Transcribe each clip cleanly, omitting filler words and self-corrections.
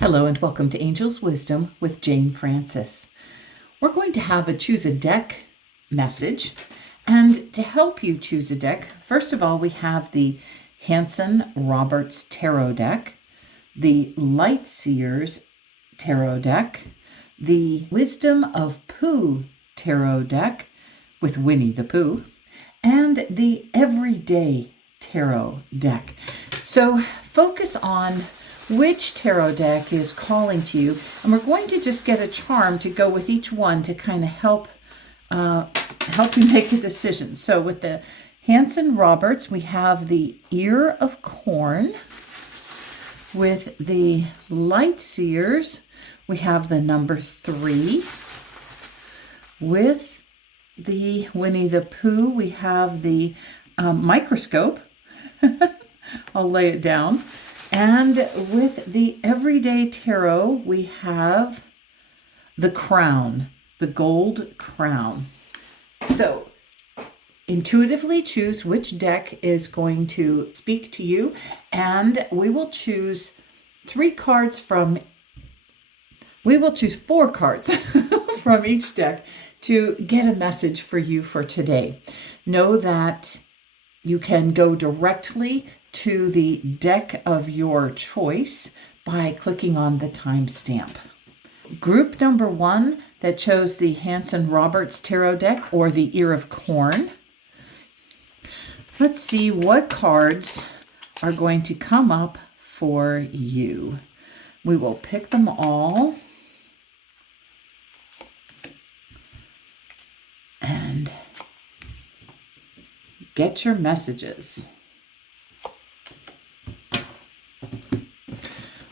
Hello and welcome to Angel's Wisdom with Jane Francis. We're going to have a choose a deck message. And to help you choose a deck, first of all, we have the Hanson-Roberts Tarot deck, the Lightseers Tarot deck, the Wisdom of Pooh Tarot deck with Winnie the Pooh, and the Everyday Tarot deck. So focus on which tarot deck is calling to you, and we're going to just get a charm to go with each one to kind of help you make a decision. So with the Hanson-Roberts, we have the Ear of Corn. With the Lightseers, we have the number 3. With the Winnie the Pooh, we have the Microscope. I'll lay it down. And with the Everyday Tarot, we have the Crown, the Gold Crown. So intuitively choose which deck is going to speak to you, and we will choose 4 cards from each deck to get a message for you for today. Know that you can go directly to the deck of your choice by clicking on the timestamp. Group number 1 that chose the Hanson-Roberts Tarot deck or the Ear of Corn. Let's see what cards are going to come up for you. We will pick them all and get your messages.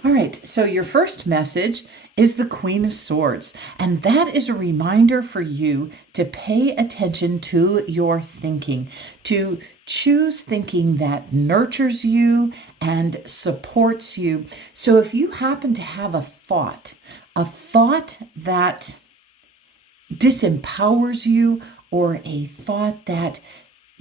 All right, so your first message is the Queen of Swords, and that is a reminder for you to pay attention to your thinking, to choose thinking that nurtures you and supports you. So if you happen to have a thought that disempowers you, or a thought that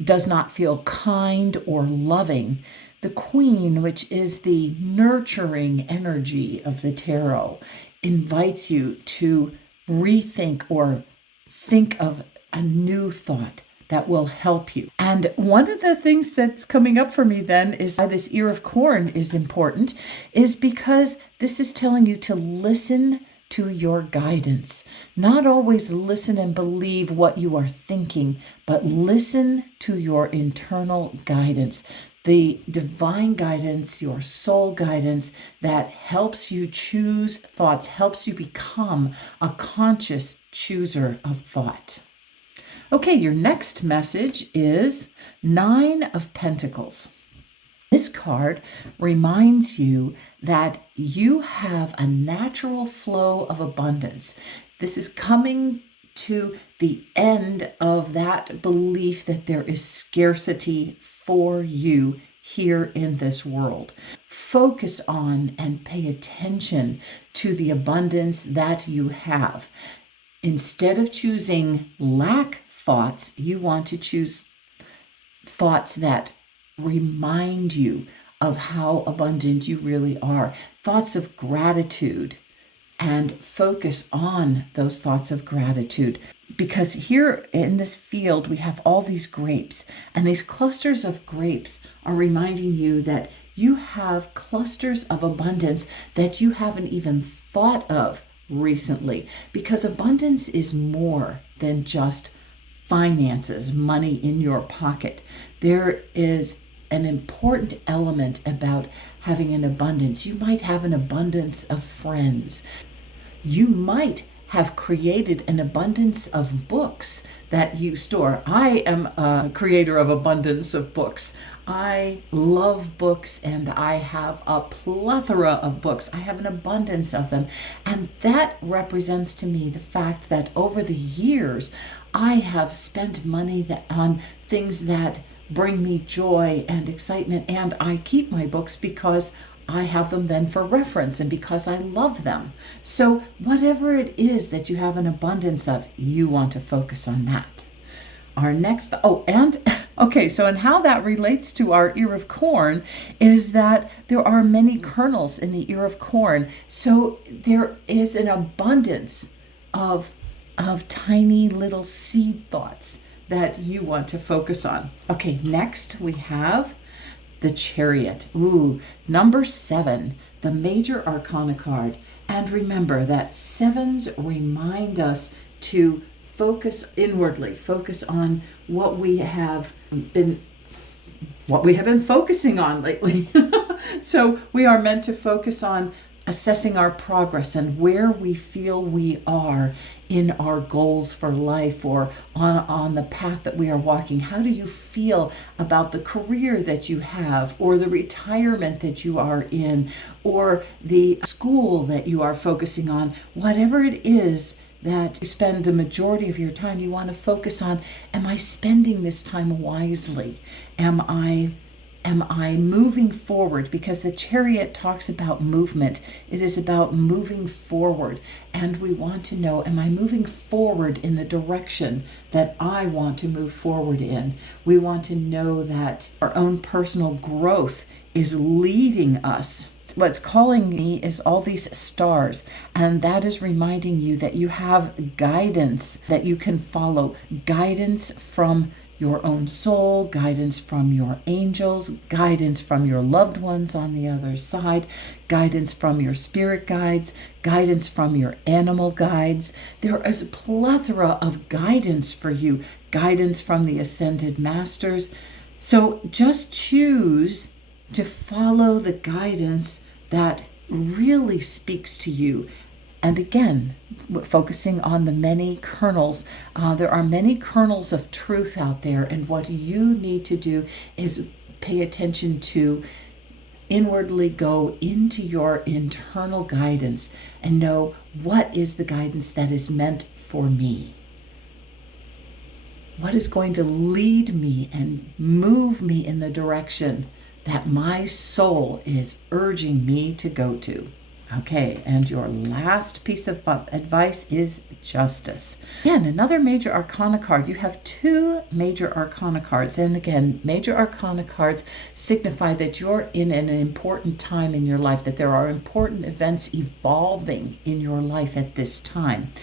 does not feel kind or loving, the Queen, which is the nurturing energy of the tarot, invites you to rethink or think of a new thought that will help you. And one of the things that's coming up for me then is why this Ear of Corn is important, is because this is telling you to listen to your guidance. Not always listen and believe what you are thinking, but listen to your internal guidance. The divine guidance, your soul guidance that helps you choose thoughts, helps you become a conscious chooser of thought. Okay, your next message is 9 of Pentacles. This card reminds you that you have a natural flow of abundance. This is coming to the end of that belief that there is scarcity for you here in this world. Focus on and pay attention to the abundance that you have. Instead of choosing lack thoughts, you want to choose thoughts that remind you of how abundant you really are. Thoughts of gratitude, and focus on those thoughts of gratitude. Because here in this field, we have all these grapes, and these clusters of grapes are reminding you that you have clusters of abundance that you haven't even thought of recently. Because abundance is more than just finances, money in your pocket. There is an important element about having an abundance. You might have an abundance of friends. You might have created an abundance of books that you store. I am a creator of abundance of books. I love books, and I have a plethora of books. I have an abundance of them. And that represents to me the fact that over the years, I have spent money on things that bring me joy and excitement. And I keep my books because I have them then for reference and because I love them. So whatever it is that you have an abundance of, you want to focus on that. Our next, and Okay, so and how that relates to our ear of corn is that there are many kernels in the ear of corn. So there is an abundance of tiny little seed thoughts that you want to focus on. Okay, next we have the Chariot. Ooh, number 7, the major arcana card. And remember that 7s remind us to focus inwardly, focus on what we have been focusing on lately. So we are meant to focus on assessing our progress and where we feel we are in our goals for life, or on the path that we are walking. How do you feel about the career that you have, or the retirement that you are in, or the school that you are focusing on? Whatever it is that you spend the majority of your time, you want to focus on, am I spending this time wisely? Am I moving forward? Because the Chariot talks about movement. It is about moving forward. And we want to know, am I moving forward in the direction that I want to move forward in? We want to know that our own personal growth is leading us. What's calling me is all these stars, and that is reminding you that you have guidance that you can follow, guidance from your own soul, guidance from your angels, guidance from your loved ones on the other side, guidance from your spirit guides, guidance from your animal guides. There is a plethora of guidance for you, guidance from the ascended masters. So just choose to follow the guidance that really speaks to you. And again, focusing on the many kernels, there are many kernels of truth out there. And what you need to do is pay attention to inwardly go into your internal guidance and know, what is the guidance that is meant for me? What is going to lead me and move me in the direction that my soul is urging me to go to? Okay, and your last piece of advice is justice. Again, another major arcana card. You have 2 major arcana cards. And again, major arcana cards signify that you're in an important time in your life, that there are important events evolving in your life at this time.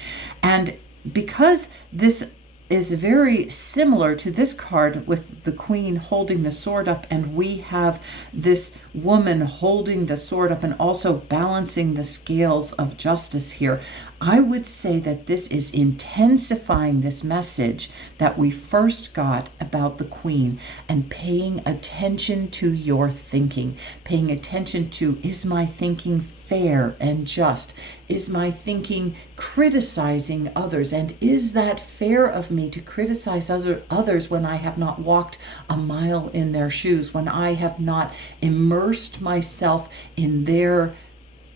And because this is very similar to this card with the Queen holding the sword up, and we have this woman holding the sword up and also balancing the scales of justice here. I would say that this is intensifying this message that we first got about the Queen, and paying attention to your thinking, paying attention to, is my thinking fair and just? Is my thinking criticizing others? And is that fair of me to criticize others when I have not walked a mile in their shoes, when I have not immersed myself in their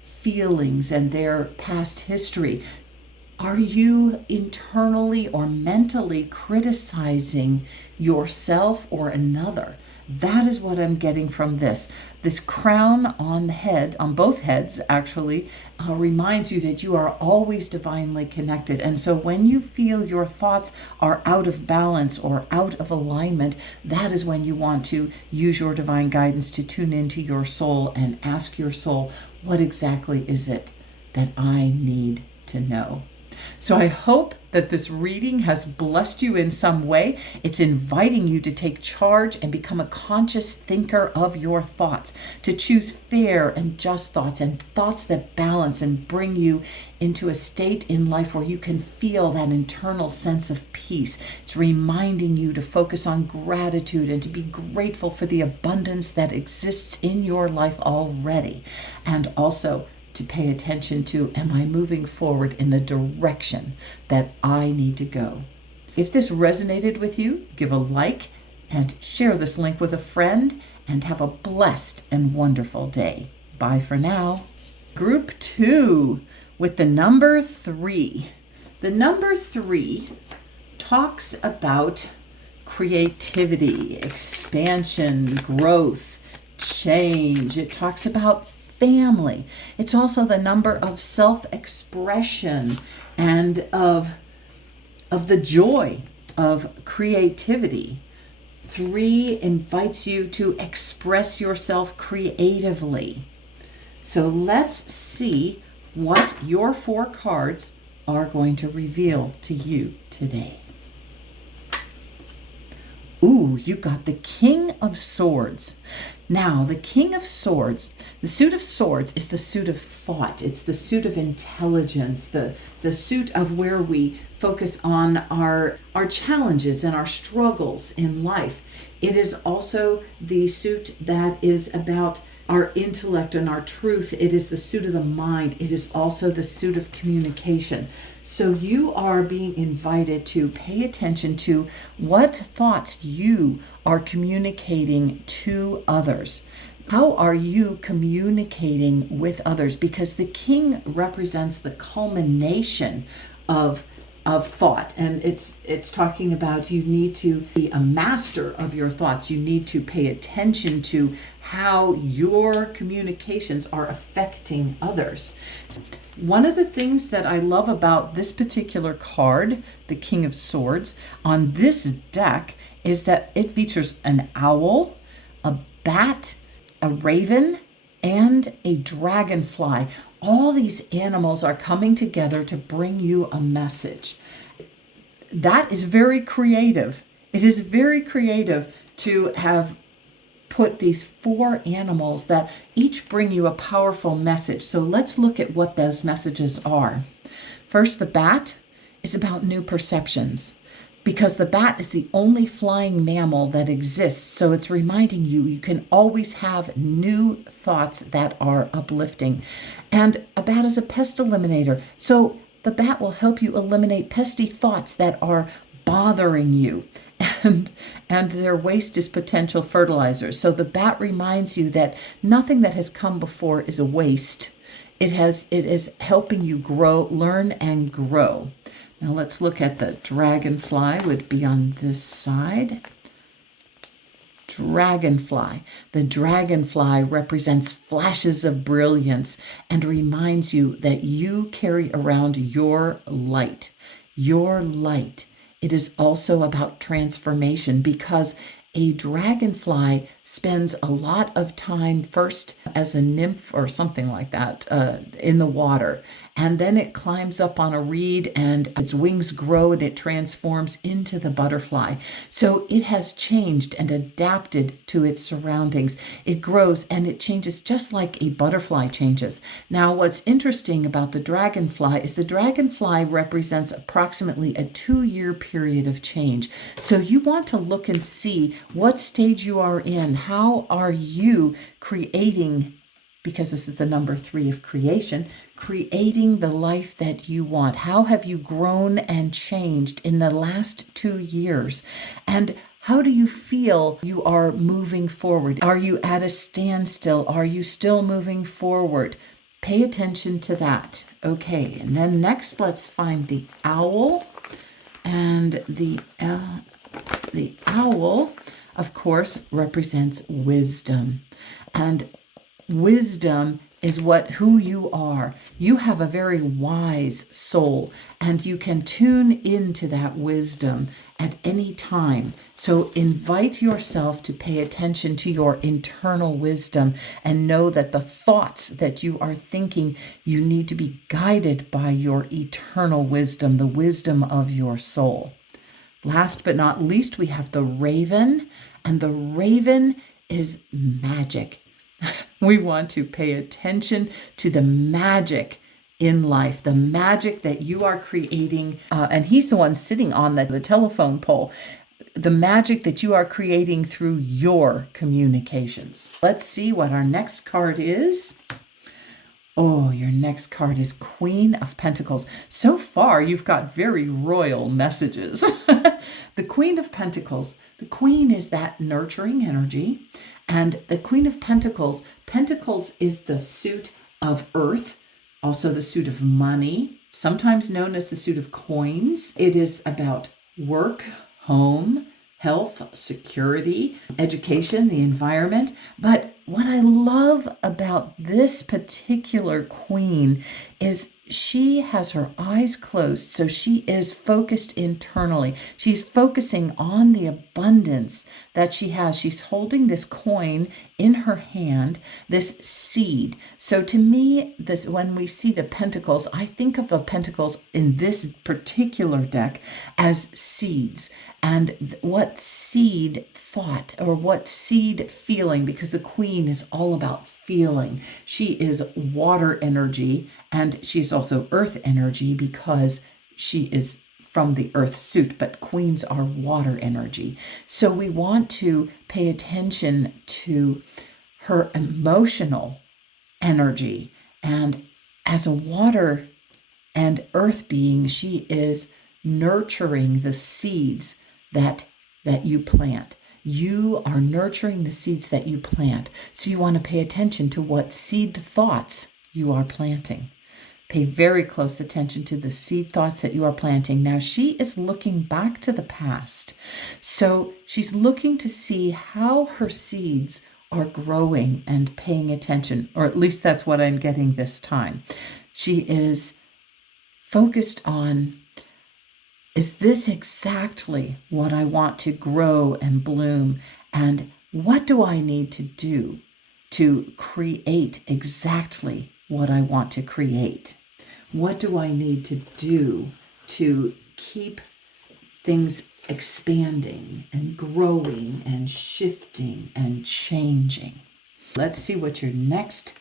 feelings and their past history? Are you internally or mentally criticizing yourself or another? That is what I'm getting from this. This crown on the head, on both heads actually, reminds you that you are always divinely connected. And so when you feel your thoughts are out of balance or out of alignment, that is when you want to use your divine guidance to tune into your soul and ask your soul, what exactly is it that I need to know? So I hope that this reading has blessed you in some way. It's inviting you to take charge and become a conscious thinker of your thoughts, to choose fair and just thoughts, and thoughts that balance and bring you into a state in life where you can feel that internal sense of peace. It's reminding you to focus on gratitude and to be grateful for the abundance that exists in your life already. And also to pay attention to, am I moving forward in the direction that I need to go? If this resonated with you, give a like and share this link with a friend, and have a blessed and wonderful day. Bye for now. Group 2 with the number 3. The number 3 talks about creativity, expansion, growth, change. It talks about family. It's also the number of self-expression and of the joy of creativity. 3 invites you to express yourself creatively. So let's see what your 4 cards are going to reveal to you today. Ooh, you got the King of Swords. Now, the King of Swords, the suit of swords is the suit of thought. It's the suit of intelligence, the suit of where we focus on our challenges and our struggles in life. It is also the suit that is about our intellect and our truth. It is the suit of the mind. It is also the suit of communication. So you are being invited to pay attention to what thoughts you are communicating to others. How are you communicating with others? Because the king represents the culmination of thought, and it's talking about you need to be a master of your thoughts. You need to pay attention to how your communications are affecting others. One of the things that I love about this particular card, the King of Swords, on this deck is that it features an owl, a bat, a raven, and a dragonfly. All these animals are coming together to bring you a message. That is very creative. It is very creative to have put these 4 animals that each bring you a powerful message. So let's look at what those messages are. First, the bat is about new perceptions, because the bat is the only flying mammal that exists. So it's reminding you, you can always have new thoughts that are uplifting. And a bat is a pest eliminator. So the bat will help you eliminate pesky thoughts that are bothering you. And their waste is potential fertilizer. So the bat reminds you that nothing that has come before is a waste. It is helping you grow, learn and grow. Now let's look at the dragonfly, would be on this side. Dragonfly. The dragonfly represents flashes of brilliance and reminds you that you carry around your light. Your light. It is also about transformation, because a dragonfly spends a lot of time first as a nymph or something like that in the water. And then it climbs up on a reed and its wings grow and it transforms into the butterfly. So it has changed and adapted to its surroundings. It grows and it changes just like a butterfly changes. Now, what's interesting about the dragonfly is the dragonfly represents approximately a 2-year period of change. So you want to look and see what stage you are in. How are you creating, because this is the number 3 of creation, creating the life that you want? How have you grown and changed in the last 2 years? And how do you feel you are moving forward? Are you at a standstill? Are you still moving forward? Pay attention to that. Okay, and then next let's find the owl. And the owl, of course, represents wisdom. And wisdom is who you are. You have a very wise soul, and you can tune into that wisdom at any time. So invite yourself to pay attention to your internal wisdom and know that the thoughts that you are thinking, you need to be guided by your eternal wisdom, the wisdom of your soul. Last but not least, we have the raven, and the raven is magic. We want to pay attention to the magic in life, the magic that you are creating. And he's the one sitting on the telephone pole. The magic that you are creating through your communications. Let's see what our next card is. Oh, your next card is Queen of Pentacles. So far, you've got very royal messages. The Queen of Pentacles. The Queen is that nurturing energy. And the Queen of Pentacles, Pentacles is the suit of earth, also the suit of money, sometimes known as the suit of coins. It is about work, home, health, security, education, the environment. But what I love about this particular queen is she has her eyes closed, so she is focused internally. She's focusing on the abundance that she has. She's holding this coin in her hand, this seed. So to me, this, when we see the pentacles, I think of the pentacles in this particular deck as seeds. And what seed thought or what seed feeling, because the queen is all about feeling. She is water energy, and she's also earth energy because she is from the earth suit, but queens are water energy. So we want to pay attention to her emotional energy. And as a water and earth being, she is nurturing the seeds that you plant. You are nurturing the seeds that you plant. So you want to pay attention to what seed thoughts you are planting. Pay very close attention to the seed thoughts that you are planting. Now, she is looking back to the past. So she's looking to see how her seeds are growing and paying attention, or at least that's what I'm getting this time. She is focused on, is this exactly what I want to grow and bloom? And what do I need to do to create exactly what I want to create? What do I need to do to keep things expanding and growing and shifting and changing? Let's see what your next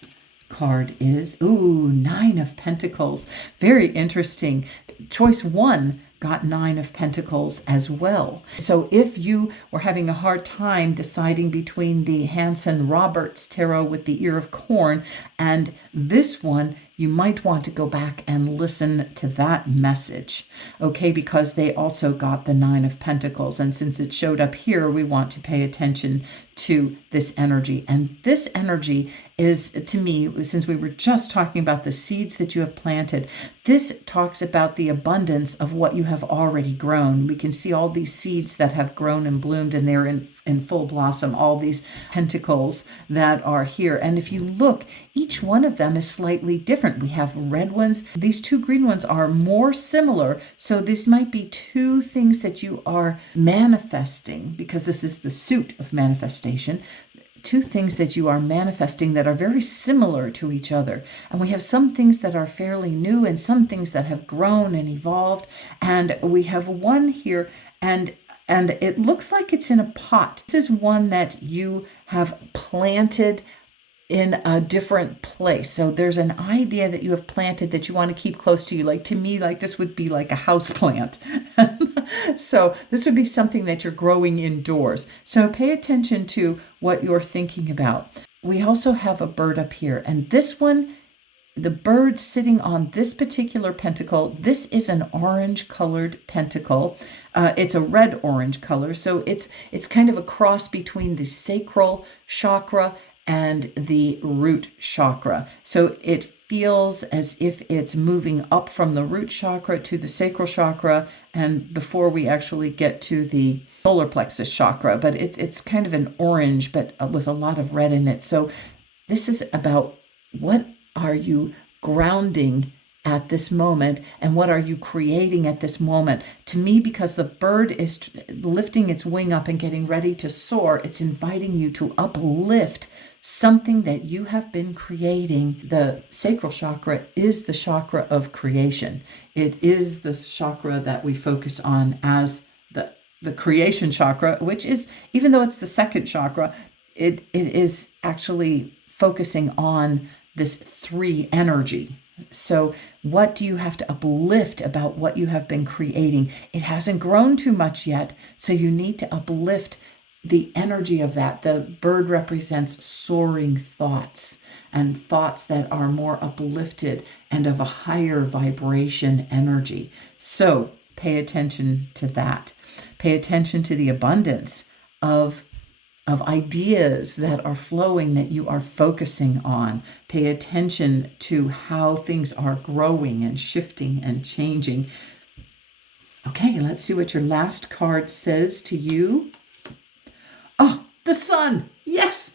card is. Ooh, 9 of Pentacles. Very interesting. Choice 1 got 9 of Pentacles as well. So if you were having a hard time deciding between the Hanson-Roberts tarot with the ear of corn and this one, you might want to go back and listen to that message, okay? Because they also got the 9 of Pentacles. And since it showed up here, we want to pay attention to this energy. And this energy is, to me, since we were just talking about the seeds that you have planted, this talks about the abundance of what you have already grown. We can see all these seeds that have grown and bloomed, and they're in full blossom, all these pentacles that are here. And if you look, each one of them is slightly different. We have red ones. These 2 green ones are more similar. So this might be 2 things that you are manifesting, because this is the suit of manifestation. 2 things that you are manifesting that are very similar to each other. And we have some things that are fairly new and some things that have grown and evolved. And we have one here, and it looks like it's in a pot. This is one that you have planted in a different place. So there's an idea that you have planted that you want to keep close to you. Like, to me, like this would be like a house plant. So this would be something that you're growing indoors. So pay attention to what you're thinking about. We also have a bird up here, and this one, the bird sitting on this particular pentacle, this is an orange colored pentacle. It's a red orange color. So it's kind of a cross between the sacral chakra and the root chakra. So it feels as if it's moving up from the root chakra to the sacral chakra, and before we actually get to the solar plexus chakra, but it's kind of an orange, but with a lot of red in it. So this is about, what are you grounding at this moment, and what are you creating at this moment? To me, because the bird is lifting its wing up and getting ready to soar, it's inviting you to uplift something that you have been creating. The sacral chakra is the chakra of creation. It is the chakra that we focus on as the creation chakra, which is, even though it's the second chakra, it is actually focusing on this 3 energy. So what do you have to uplift about what you have been creating? It hasn't grown too much yet, so you need to uplift the energy of that. The bird represents soaring thoughts, and thoughts that are more uplifted and of a higher vibration energy. So pay attention to that. Pay attention to the abundance of ideas that are flowing that you are focusing on. Pay attention to how things are growing and shifting and changing. Okay, let's see what your last card says to you. Oh, the sun. Yes,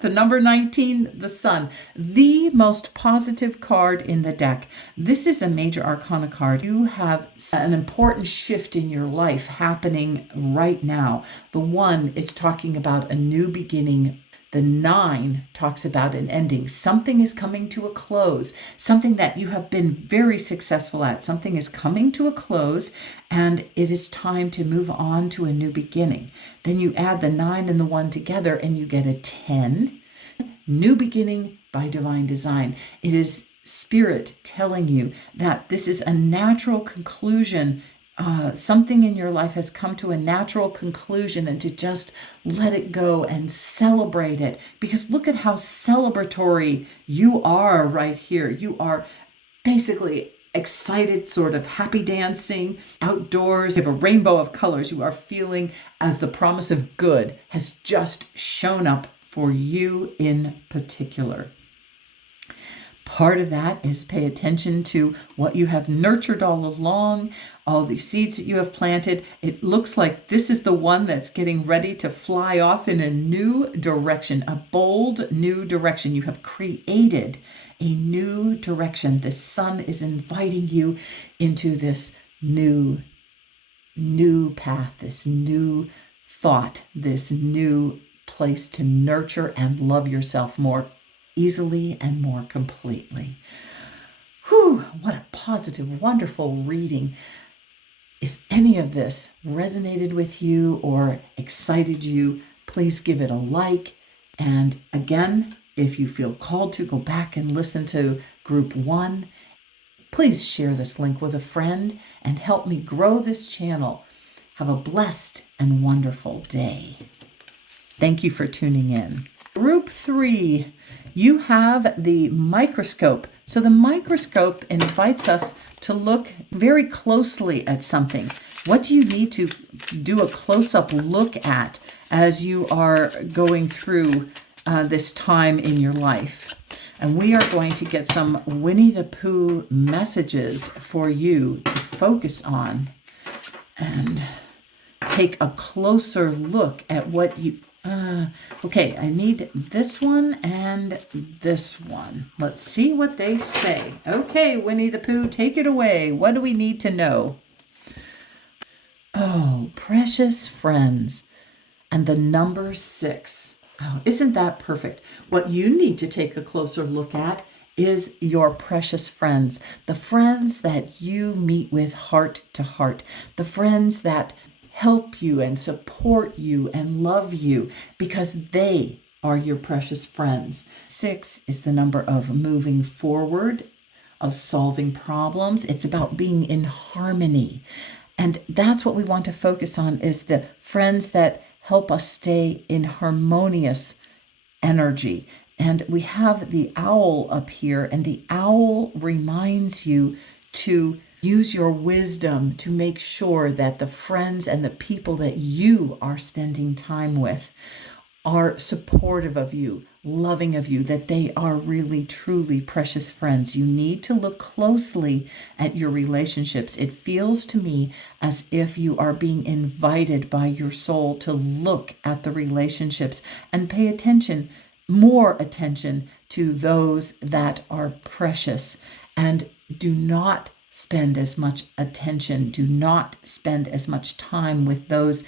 The number 19, the Sun, the most positive card in the deck. This is a major arcana card. You have an important shift in your life happening right now. The 1 is talking about a new beginning. The 9 talks about an ending. Something is coming to a close, something that you have been very successful at. Something is coming to a close, and it is time to move on to a new beginning. Then you add the 9 and the 1 together, and you get a 10. New beginning by divine design. It is Spirit telling you that this is a natural conclusion. Something in your life has come to a natural conclusion, and to just let it go and celebrate it. Because look at how celebratory you are right here. You are basically excited, sort of happy dancing outdoors. You have a rainbow of colors. You are feeling as the promise of good has just shown up for you in particular. Part of that is pay attention to what you have nurtured all along, all the seeds that you have planted. It looks like this is the one that's getting ready to fly off in a new direction, a bold new direction. You have created a new direction. The Sun is inviting you into this new path, this new thought, this new place to nurture and love yourself more easily and more completely. Whew, what a positive, wonderful reading. If any of this resonated with you or excited you, please give it a like. And again, if you feel called to, go back and listen to Group 1. Please share this link with a friend and help me grow this channel. Have a blessed and wonderful day. Thank you for tuning in. Group 3, you have the microscope. So the microscope invites us to look very closely at something. What do you need to do a close-up look at as you are going through this time in your life? And we are going to get some Winnie the Pooh messages for you to focus on and take a closer look at what you... Okay, I need this one and this one. Let's see what they say. Okay, Winnie the Pooh, take it away. What do we need to know? Oh, precious friends. And the number 6. Oh, isn't that perfect? What you need to take a closer look at is your precious friends. The friends that you meet with heart to heart. The friends that help you and support you and love you because they are your precious friends. 6 is the number of moving forward, of solving problems. It's about being in harmony. And that's what we want to focus on, is the friends that help us stay in harmonious energy. And we have the owl up here, and the owl reminds you to use your wisdom to make sure that the friends and the people that you are spending time with are supportive of you, loving of you, that they are really, truly precious friends. You need to look closely at your relationships. It feels to me as if you are being invited by your soul to look at the relationships and pay attention, more attention to those that are precious, and do not spend as much attention, do not spend as much time with those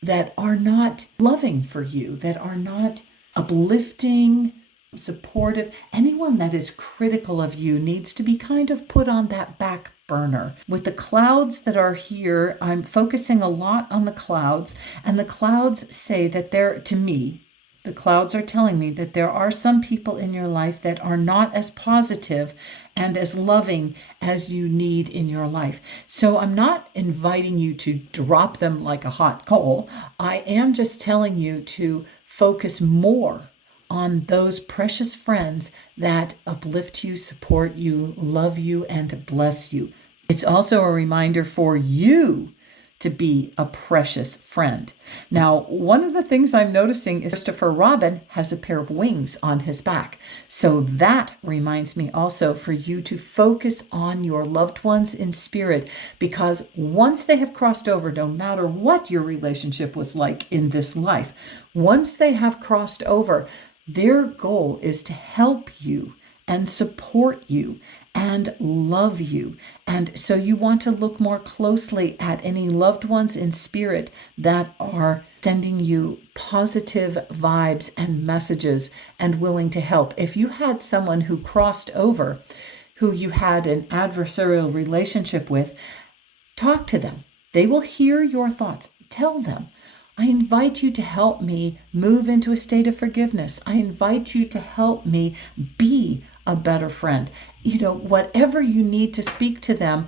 that are not loving for you, that are not uplifting, supportive. Anyone that is critical of you needs to be kind of put on that back burner. With the clouds that are here, I'm focusing a lot on the clouds, and the clouds say that the clouds are telling me that there are some people in your life that are not as positive and as loving as you need in your life. So I'm not inviting you to drop them like a hot coal. I am just telling you to focus more on those precious friends that uplift you, support you, love you, and bless you. It's also a reminder for you to be a precious friend. Now, one of the things I'm noticing is Christopher Robin has a pair of wings on his back. So that reminds me also for you to focus on your loved ones in spirit, because once they have crossed over, no matter what your relationship was like in this life, once they have crossed over, their goal is to help you and support you and love you. And so you want to look more closely at any loved ones in spirit that are sending you positive vibes and messages and willing to help. If you had someone who crossed over, who you had an adversarial relationship with, talk to them. They will hear your thoughts. Tell them, I invite you to help me move into a state of forgiveness. I invite you to help me be a better friend. Whatever you need to speak to them,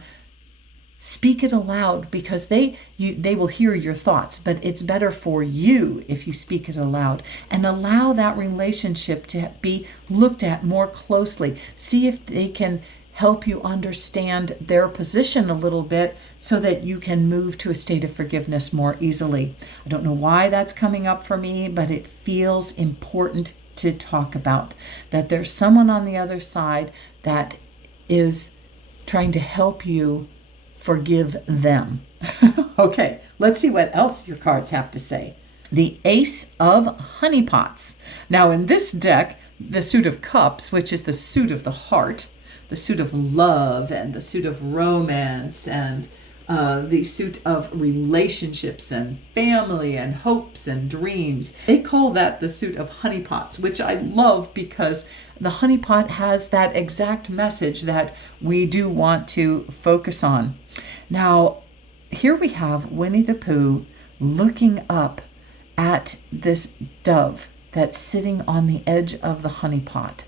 speak it aloud, because they will hear your thoughts, but it's better for you if you speak it aloud and allow that relationship to be looked at more closely. See if they can help you understand their position a little bit so that you can move to a state of forgiveness more easily. I don't know why that's coming up for me, but it feels important to talk about, that there's someone on the other side that is trying to help you forgive them. Okay, let's see what else your cards have to say. The Ace of Honeypots. Now in this deck, the Suit of Cups, which is the suit of the heart, the suit of love and the suit of romance and the suit of relationships and family and hopes and dreams. They call that the suit of honeypots, which I love because the honeypot has that exact message that we do want to focus on. Now, here we have Winnie the Pooh looking up at this dove that's sitting on the edge of the honeypot.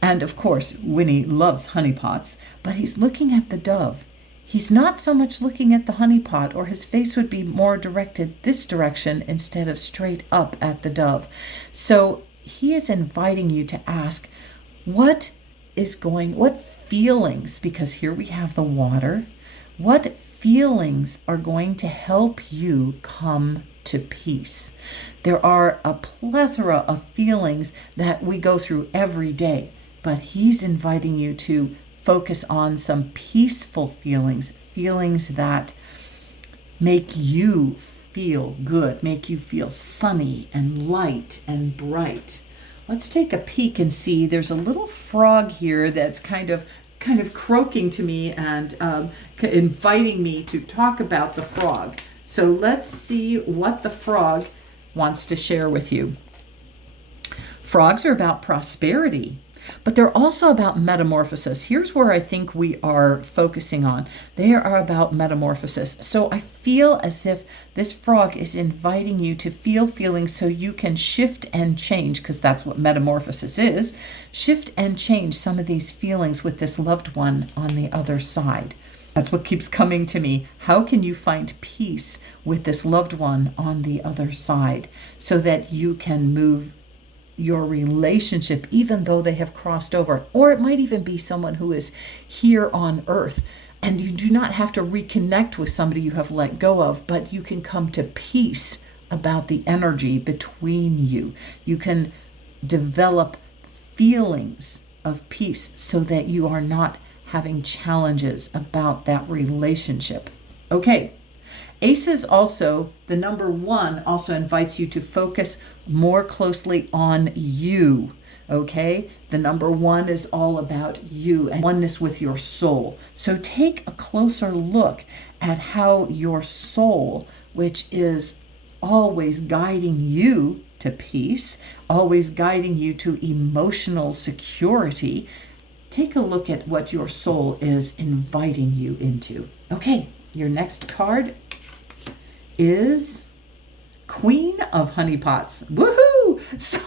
And of course, Winnie loves honeypots, but he's looking at the dove. He's not so much looking at the honeypot, or his face would be more directed this direction instead of straight up at the dove. So he is inviting you to ask, what feelings, because here we have the water, what feelings are going to help you come to peace? There are a plethora of feelings that we go through every day, but he's inviting you to focus on some peaceful feelings that make you feel good, make you feel sunny and light and bright. Let's take a peek and see. There's a little frog here that's kind of croaking to me and inviting me to talk about the frog. So let's see what the frog wants to share with you. Frogs are about prosperity, but they're also about metamorphosis. Here's where I think we are focusing on. They are about metamorphosis. So I feel as if this frog is inviting you to feel feelings so you can shift and change, because that's what metamorphosis is. Shift and change some of these feelings with this loved one on the other side. That's what keeps coming to me. How can you find peace with this loved one on the other side so that you can move your relationship, even though they have crossed over? Or it might even be someone who is here on earth, and you do not have to reconnect with somebody you have let go of, but you can come to peace about the energy between you. You can develop feelings of peace so that you are not having challenges about that relationship. Okay. Aces also, the number 1 also invites you to focus more closely on you, okay? The number 1 is all about you and oneness with your soul. So take a closer look at how your soul, which is always guiding you to peace, always guiding you to emotional security, take a look at what your soul is inviting you into. Okay, your next card is Queen of Honeypots. Woohoo! So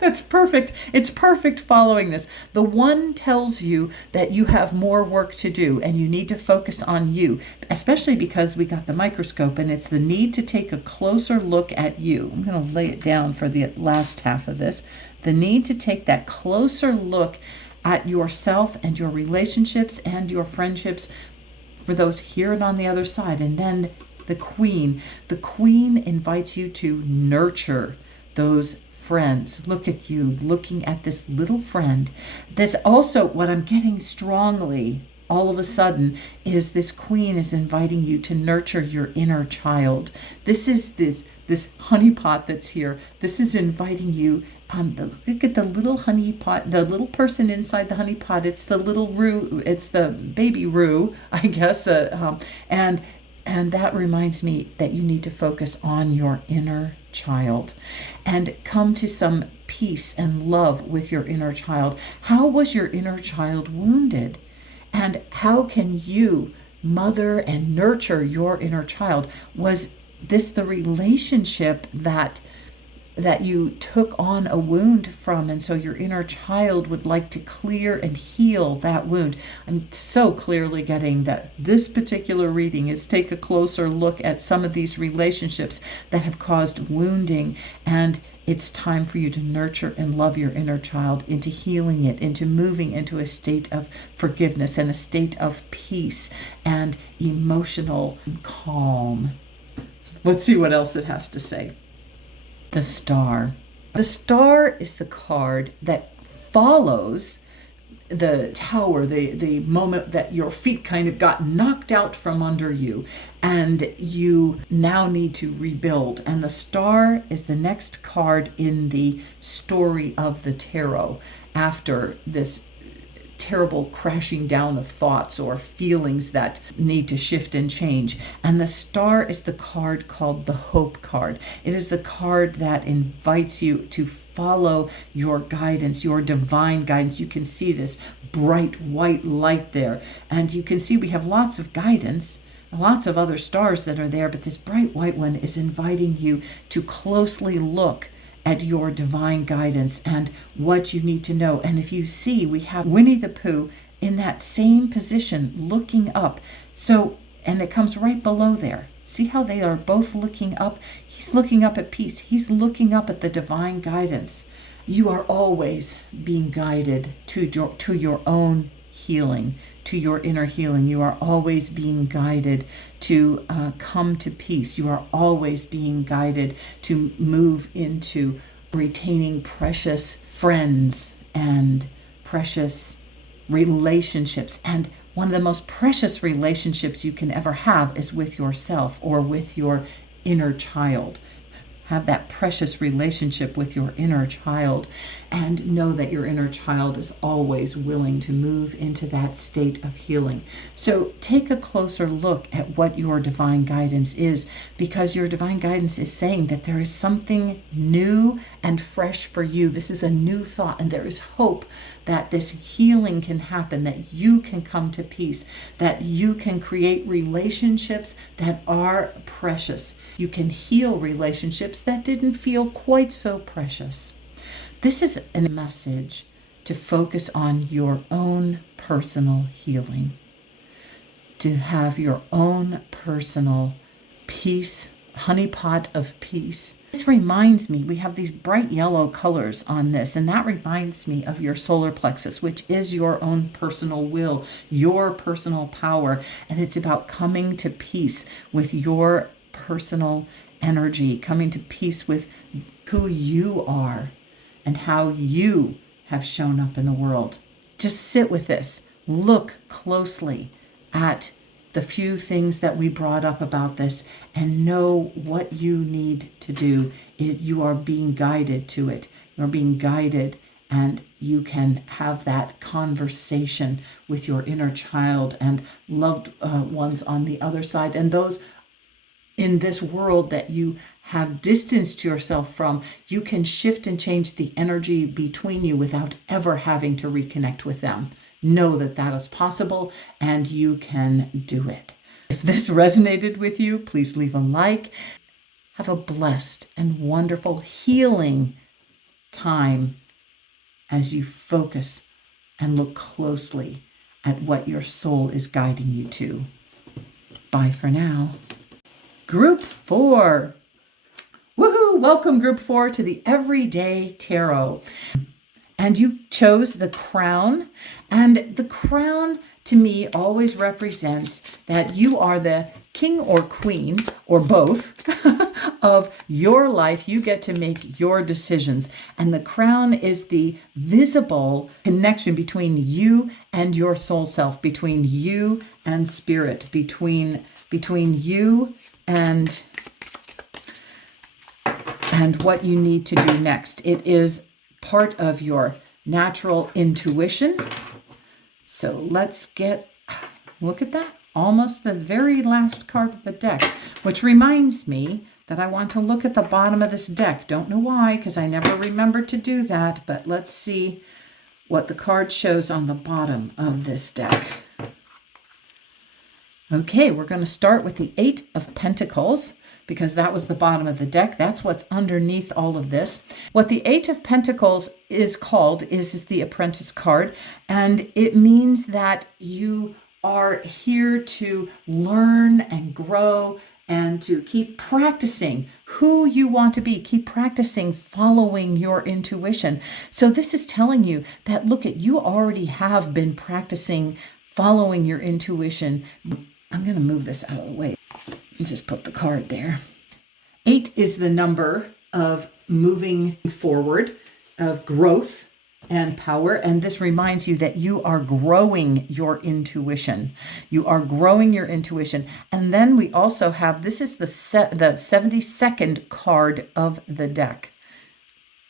that's perfect. It's perfect following this. The 1 tells you that you have more work to do and you need to focus on you, especially because we got the microscope, and it's the need to take a closer look at you. I'm going to lay it down for the last half of this. The need to take that closer look at yourself and your relationships and your friendships for those here and on the other side. And then the Queen. The Queen invites you to nurture those friends. Look at you looking at this little friend. There's also what I'm getting strongly all of a sudden is this Queen is inviting you to nurture your inner child. This is this honey pot that's here. This is inviting you. Look at the little honey pot, the little person inside the honey pot. It's the little Roo. It's the baby Roo, I guess. And that reminds me that you need to focus on your inner child and come to some peace and love with your inner child. How was your inner child wounded? And how can you mother and nurture your inner child? Was this the relationship that you took on a wound from, and so your inner child would like to clear and heal that wound? I'm so clearly getting that this particular reading is take a closer look at some of these relationships that have caused wounding, and it's time for you to nurture and love your inner child into healing it, into moving into a state of forgiveness and a state of peace and emotional calm. Let's see what else it has to say. The Star. The Star is the card that follows the tower, the moment that your feet kind of got knocked out from under you and you now need to rebuild. And the Star is the next card in the story of the tarot after this terrible crashing down of thoughts or feelings that need to shift and change. And the Star is the card called the Hope card. It is the card that invites you to follow your guidance, your divine guidance. You can see this bright white light there, and you can see we have lots of guidance, lots of other stars that are there, but this bright white one is inviting you to closely look at your divine guidance and what you need to know. And if you see, we have Winnie the Pooh in that same position looking up. So, and it comes right below there. See how they are both looking up? He's looking up at peace. He's looking up at the divine guidance. You are always being guided to your own healing, to your inner healing. You are always being guided to come to peace. You are always being guided to move into retaining precious friends and precious relationships. And one of the most precious relationships you can ever have is with yourself or with your inner child. Have that precious relationship with your inner child and know that your inner child is always willing to move into that state of healing. So take a closer look at what your divine guidance is, because your divine guidance is saying that there is something new and fresh for you. This is a new thought, and there is hope that this healing can happen, that you can come to peace, that you can create relationships that are precious. You can heal relationships that didn't feel quite so precious. This is a message to focus on your own personal healing, to have your own personal peace, honeypot of peace. This reminds me, we have these bright yellow colors on this, and that reminds me of your solar plexus, which is your own personal will, your personal power, and it's about coming to peace with your personal energy, coming to peace with who you are and how you have shown up in the world. Just sit with this. Look closely at the few things that we brought up about this and know what you need to do. You are being guided to it. You're being guided, and you can have that conversation with your inner child and loved ones on the other side, and those in this world that you have distanced yourself from. You can shift and change the energy between you without ever having to reconnect with them. Know that that is possible, and you can do it. If this resonated with you, please leave a like. Have a blessed and wonderful healing time as you focus and look closely at what your soul is guiding you to. Bye for now. Group 4. Woohoo! Welcome, Group 4, to the Everyday Tarot. And you chose the crown. And the crown to me always represents that you are the king or queen, or both, of your life. You get to make your decisions. And the crown is the visible connection between you and your soul self, between you and spirit, between you and what you need to do next. It is part of your natural intuition. So let's look at that. Almost the very last card of the deck, which reminds me that I want to look at the bottom of this deck. Don't know why, because I never remember to do that, but let's see what the card shows on the bottom of this deck. Okay, we're going to start with the Eight of Pentacles, because that was the bottom of the deck. That's what's underneath all of this. What the Eight of Pentacles is called is the Apprentice card, and it means that you are here to learn and grow and to keep practicing who you want to be. Keep practicing following your intuition. So this is telling you that, look, you already have been practicing following your intuition. I'm going to move this out of the way. Just put the card there. 8 is the number of moving forward, of growth and power. And this reminds you that you are growing your intuition. You are growing your intuition. And then we also have, this is the 72nd card of the deck.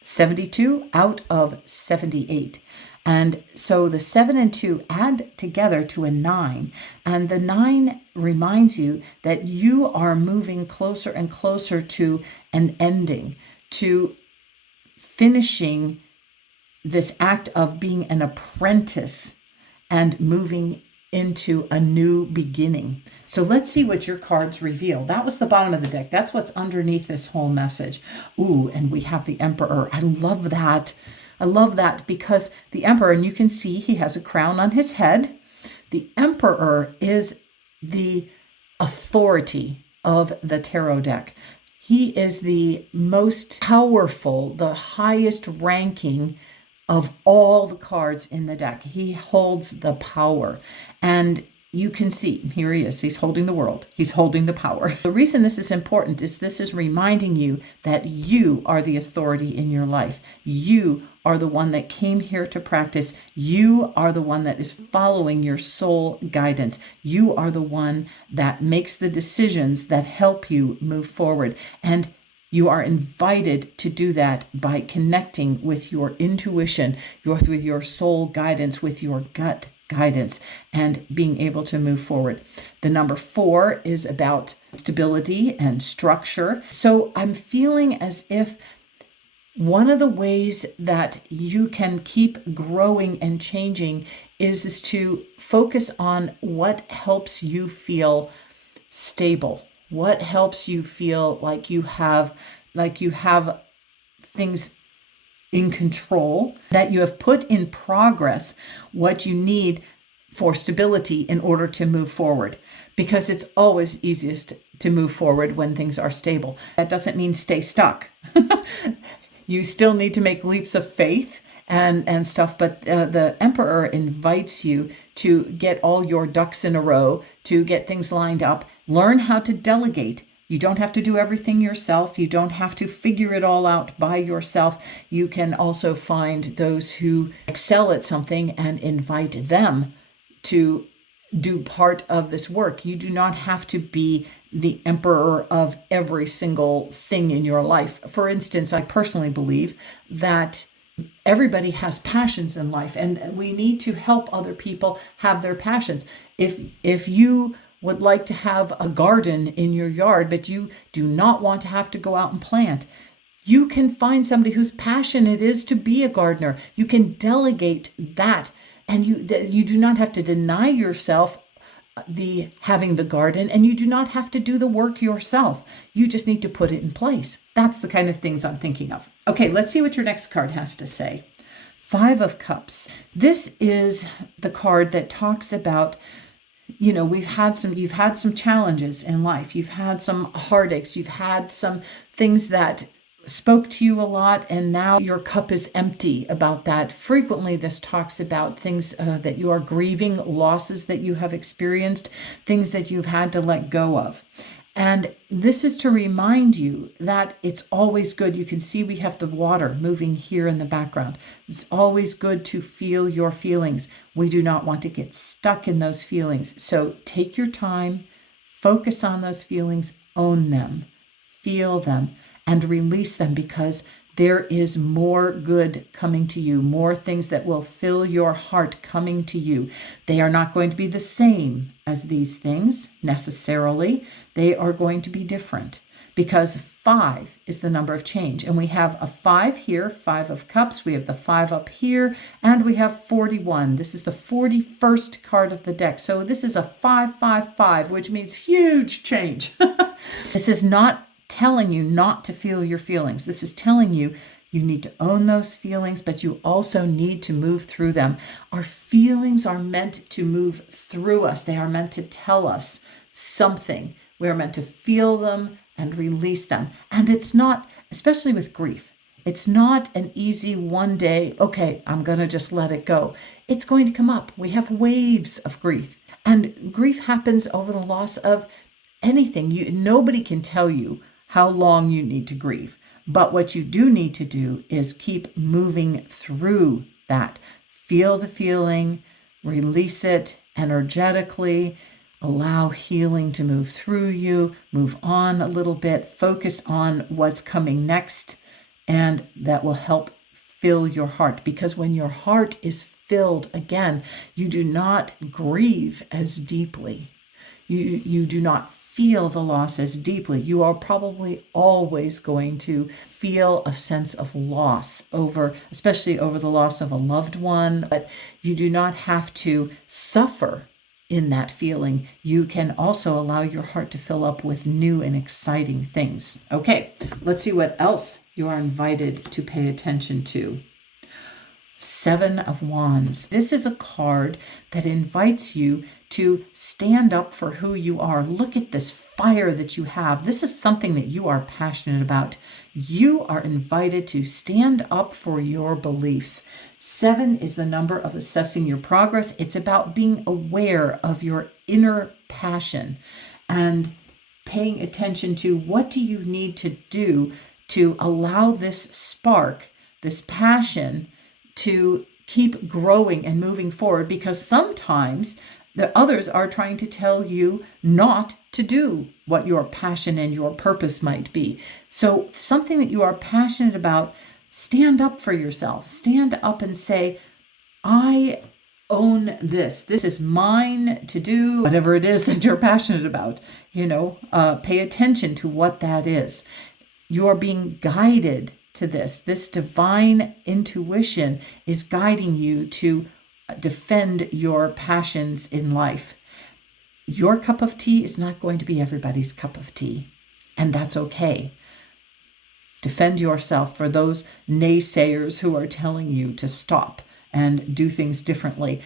72 out of 78. And so the 7 and 2 add together to a 9. And the 9 reminds you that you are moving closer and closer to an ending, to finishing this act of being an apprentice and moving into a new beginning. So let's see what your cards reveal. That was the bottom of the deck. That's what's underneath this whole message. Ooh, and we have the Emperor. I love that. I love that because the Emperor, and you can see he has a crown on his head. The Emperor is the authority of the tarot deck. He is the most powerful, the highest ranking of all the cards in the deck. He holds the power. And you can see, here he is. He's holding the world. He's holding the power. The reason this is important is this is reminding you that you are the authority in your life. You are the one that came here to practice. You are the one that is following your soul guidance. You are the one that makes the decisions that help you move forward. And you are invited to do that by connecting with your intuition, with your soul guidance, with your gut guidance, and being able to move forward. The number 4 is about stability and structure. So I'm feeling as if one of the ways that you can keep growing and changing is to focus on what helps you feel stable. What helps you feel like you have things in control, that you have put in progress what you need for stability in order to move forward, because it's always easiest to move forward when things are stable. That doesn't mean stay stuck. You still need to make leaps of faith and stuff, but the Emperor invites you to get all your ducks in a row, to get things lined up, learn how to delegate. You don't have to do everything yourself. You don't have to figure it all out by yourself. You can also find those who excel at something and invite them to do part of this work. You do not have to be the emperor of every single thing in your life. For instance, I personally believe that everybody has passions in life, and we need to help other people have their passions. If you would like to have a garden in your yard, but you do not want to have to go out and plant, you can find somebody whose passion it is to be a gardener. You can delegate that, and you do not have to deny yourself having the garden, and you do not have to do the work yourself. You just need to put it in place. That's the kind of things I'm thinking of. Okay, let's see what your next card has to say. 5 of Cups. This is the card that talks about, you've had some challenges in life. You've had some heartaches. You've had some things that spoke to you a lot and now your cup is empty about that. Frequently, this talks about things that you are grieving, losses that you have experienced, things that you've had to let go of. And this is to remind you that it's always good. You can see we have the water moving here in the background. It's always good to feel your feelings. We do not want to get stuck in those feelings. So take your time, focus on those feelings, own them, feel them, and release them, because there is more good coming to you, more things that will fill your heart coming to you. They are not going to be the same as these things necessarily. They are going to be different, because 5 is the number of change. And we have a 5 here, 5 of cups. We have the 5 up here, and we have 41. This is the 41st card of the deck. So this is a 555, which means huge change. This is not telling you not to feel your feelings. This is telling you you need to own those feelings, but you also need to move through them. Our feelings are meant to move through us. They are meant to tell us something. We're meant to feel them and release them. And it's not, especially with grief, it's not an easy one day, okay, I'm going to just let it go. It's going to come up. We have waves of grief. And grief happens over the loss of anything. Nobody can tell you how long you need to grieve. But what you do need to do is keep moving through that. Feel the feeling, release it energetically, allow healing to move through you, move on a little bit, focus on what's coming next, and that will help fill your heart. Because when your heart is filled again, you do not grieve as deeply. You do not feel the loss as deeply. You are probably always going to feel a sense of loss especially over the loss of a loved one, but you do not have to suffer in that feeling. You can also allow your heart to fill up with new and exciting things. Okay, let's see what else you are invited to pay attention to. 7 of Wands. This is a card that invites you to stand up for who you are. Look at this fire that you have. This is something that you are passionate about. You are invited to stand up for your beliefs. 7 is the number of assessing your progress. It's about being aware of your inner passion and paying attention to what do you need to do to allow this spark, this passion, to keep growing and moving forward, because sometimes the others are trying to tell you not to do what your passion and your purpose might be. So something that you are passionate about, stand up for yourself. Stand up and say, I own this. This is mine to do, whatever it is that you're passionate about. Pay attention to what that is. You are being guided to this. This divine intuition is guiding you to defend your passions in life. Your cup of tea is not going to be everybody's cup of tea, and that's okay. Defend yourself for those naysayers who are telling you to stop and do things differently.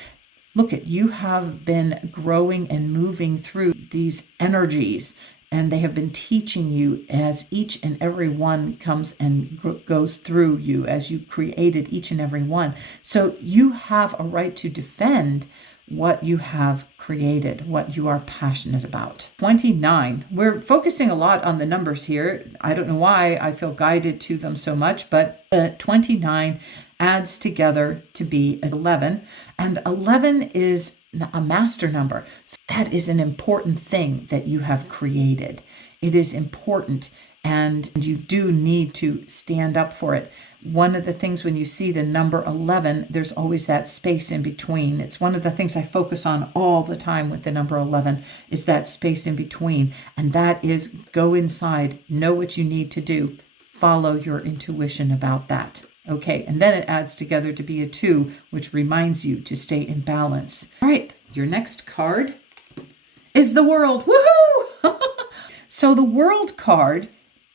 Look, you have been growing and moving through these energies, and they have been teaching you as each and every one comes and goes through you, as you created each and every one. So you have a right to defend what you have created, what you are passionate about. 29. We're focusing a lot on the numbers here. I don't know why I feel guided to them so much, but 29 adds together to be 11. And 11 is a master number. So that is an important thing that you have created. It is important, and you do need to stand up for it. One of the things when you see the number 11, there's always that space in between. It's one of the things I focus on all the time with the number 11 is that space in between. And that is go inside, know what you need to do, follow your intuition about that. Okay, and then it adds together to be a 2, which reminds you to stay in balance. All right, your next card is the World. Woohoo! So the World card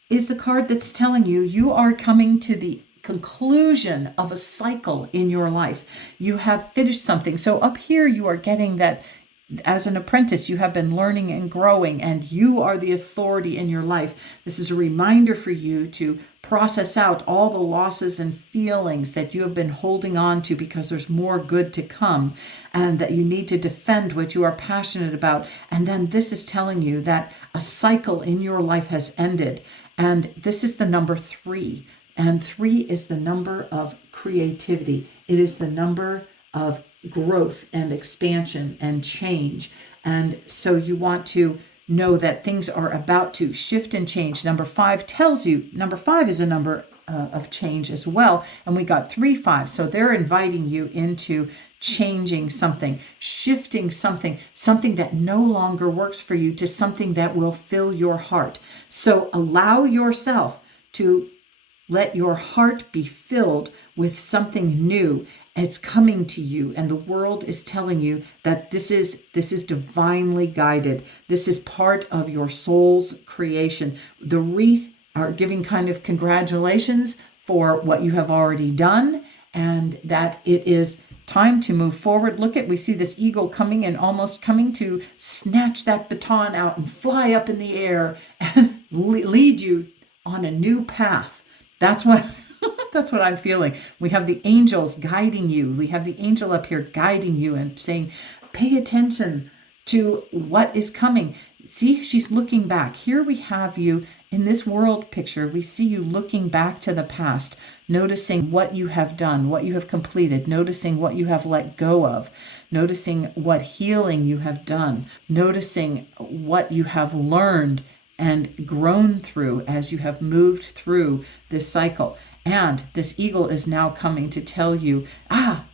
is the card that's telling you you are coming to the conclusion of a cycle in your life. You have finished something. So up here you are getting that As an apprentice, you have been learning and growing, and you are the authority in your life. This is a reminder for you to process out all the losses and feelings that you have been holding on to, because there's more good to come, and that you need to defend what you are passionate about. And then this is telling you that a cycle in your life has ended. And this is the number 3. And 3 is the number of creativity. It is the number of growth and expansion and change. And so you want to know that things are about to shift and change. Number 5 tells you, number 5 is a number of change as well. And we got 3 5. So they're inviting you into changing something, shifting something, something that no longer works for you to something that will fill your heart. So allow yourself to let your heart be filled with something new. It's coming to you, and the world is telling you that this is divinely guided. This is part of your soul's creation. The wreath are giving kind of congratulations for what you have already done, and that it is time to move forward. Look we see this eagle coming and almost coming to snatch that baton out and fly up in the air and lead you on a new path. That's what I'm feeling. We have the angels guiding you. We have the angel up here guiding you and saying, pay attention to what is coming. See, she's looking back. Here we have you in this world picture. We see you looking back to the past, noticing what you have done, what you have completed, noticing what you have let go of, noticing what healing you have done, noticing what you have learned and grown through as you have moved through this cycle. And this eagle is now coming to tell you,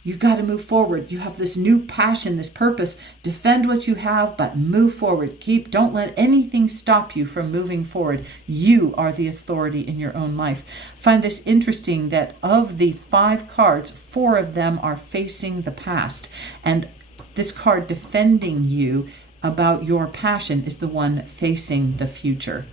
you've got to move forward. You have this new passion, this purpose. Defend what you have, but move forward. Don't let anything stop you from moving forward. You are the authority in your own life. I find this interesting that of the 5 cards, 4 of them are facing the past. And this card defending you about your passion is the one facing the future.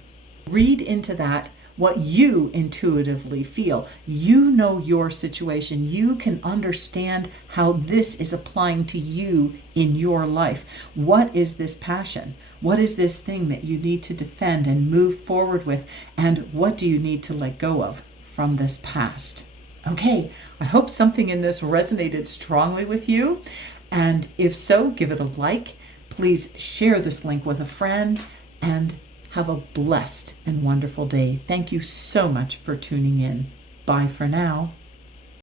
Read into that what you intuitively feel. You know your situation. You can understand how this is applying to you in your life. What is this passion? What is this thing that you need to defend and move forward with? And what do you need to let go of from this past? Okay, I hope something in this resonated strongly with you. And if so, give it a like. Please share this link with a friend, and have a blessed and wonderful day. Thank you so much for tuning in. Bye for now.